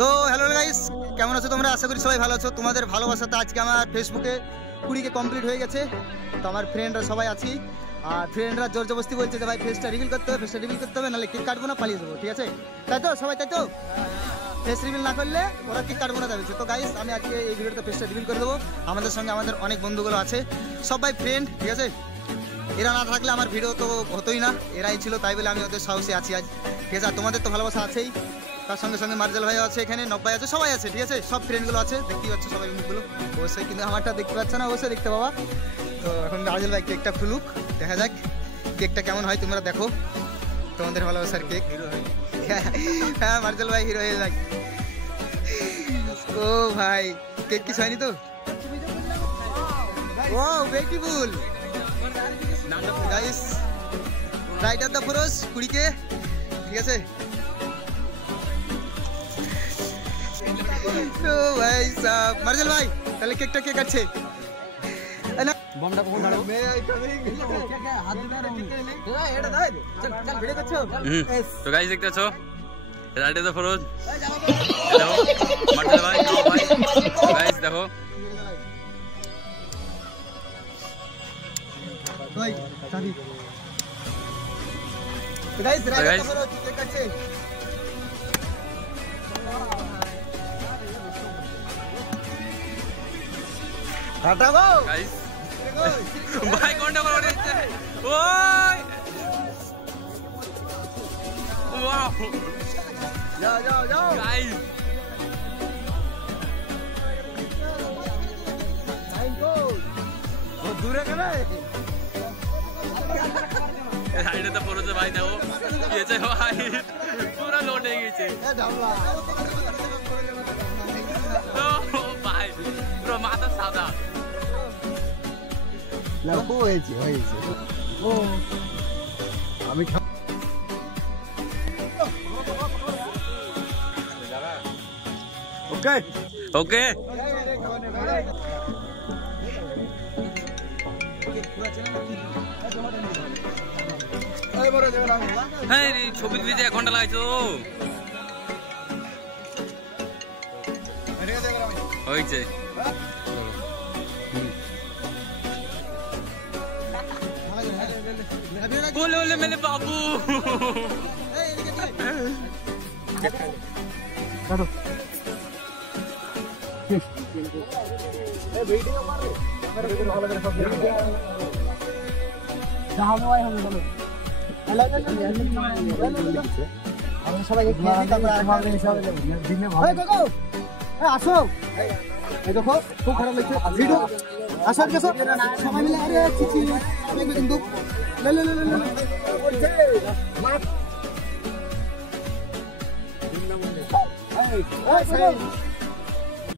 তো hello guys, কেমন আছো তোমরা? আশা করি সবাই ভালো আছো। তোমাদের ভালোবাসাতে আজকে আমার ফেসবুকে 20কে কমপ্লিট হয়ে গেছে। তো আমার ফ্রেন্ডরা সবাই আছি, আর ফ্রেন্ডরা জোর জবরদস্তি বলছে যে ভাই ফেসটা রিভিল করতে হবে, নাহলে কেক কাটবো না, পালিয়ে যাবো। ঠিক আছে, তাই তো সবাই? তাই তো, ফেস রিভিল না করলে ওরা কেক কাটবো না যাবে। তো গাইস, আমি আজকে এই ভিডিওতে ফেসটা রিভিল করে দেবো। আমাদের সঙ্গে আমাদের অনেক বন্ধুগুলো আছে, সবাই ফ্রেন্ড। ঠিক আছে, এরা না থাকলে আমার ভিডিও তো হতোই না, এরাই ছিল, তাই বলে আমি ওদের সাহসে আছি আজ। ঠিক আছে, আর তোমাদের তো ভালোবাসা আছেই, তার সঙ্গে সঙ্গে মার্জেল ভাই আছে, এখানে নব্বাই আছে, সবাই আছে। ঠিক আছে, সব ফ্রেন্ডগুলো আছে, দেখতেই পাচ্ছ সবাই মুখগুলো অবশ্যই, কিন্তু আমারটা দেখতে পাচ্ছ না, অবশ্যই দেখতে পাবা। তো এখন মার্জেল ভাই কেকটা খুলুক, দেখা যাক কেকটা কেমন হয়, তোমরা দেখো। তোমাদের ভালোবাসার কেক। হ্যাঁ, মার্জেল ভাই হিরো হয়ে যাক। ও ভাই, কেক কিছু হয়নি তো? ও beautiful guys, right of the Firoz 20কে। ঠিক আছে, তো ভাই সাহেব মার্জেল ভাই, তাহলে কেকটা কে কাটছে? তো গাইস দেখতে পাচ্ছ, রাইট অফ দ্য ফরোজ, দেখো মার্জেল ভাই, গাইস দেখো ভাই সাদি। তো guys right of the Firoz cake কাটছে। হাঁটাবো গাইস, ভাই কোনটা করে দিচ্ছে? ওই ওয়াও, যাও যাও যাও গাইস ও দূরে কেন? রাইট অফ দ্য ফরোজ ভাই দেখো গেছে ভাই, পুরো লোড হয়ে গেছে। ও ভাই পুরো মাথা সাদা। হয়েছে ও আমি ওকে ওকে হ্যাঁ, ছবি দিতে 1 ঘন্টা লাগছে তো। হয়েছে बोले बोले मैंने बाबू আসো, দেখো খুব খারাপ লাগছে ভিডিও। আসার কাছে সবাই মিলে আরে চিচি কিন্তু লে লে লে লে এই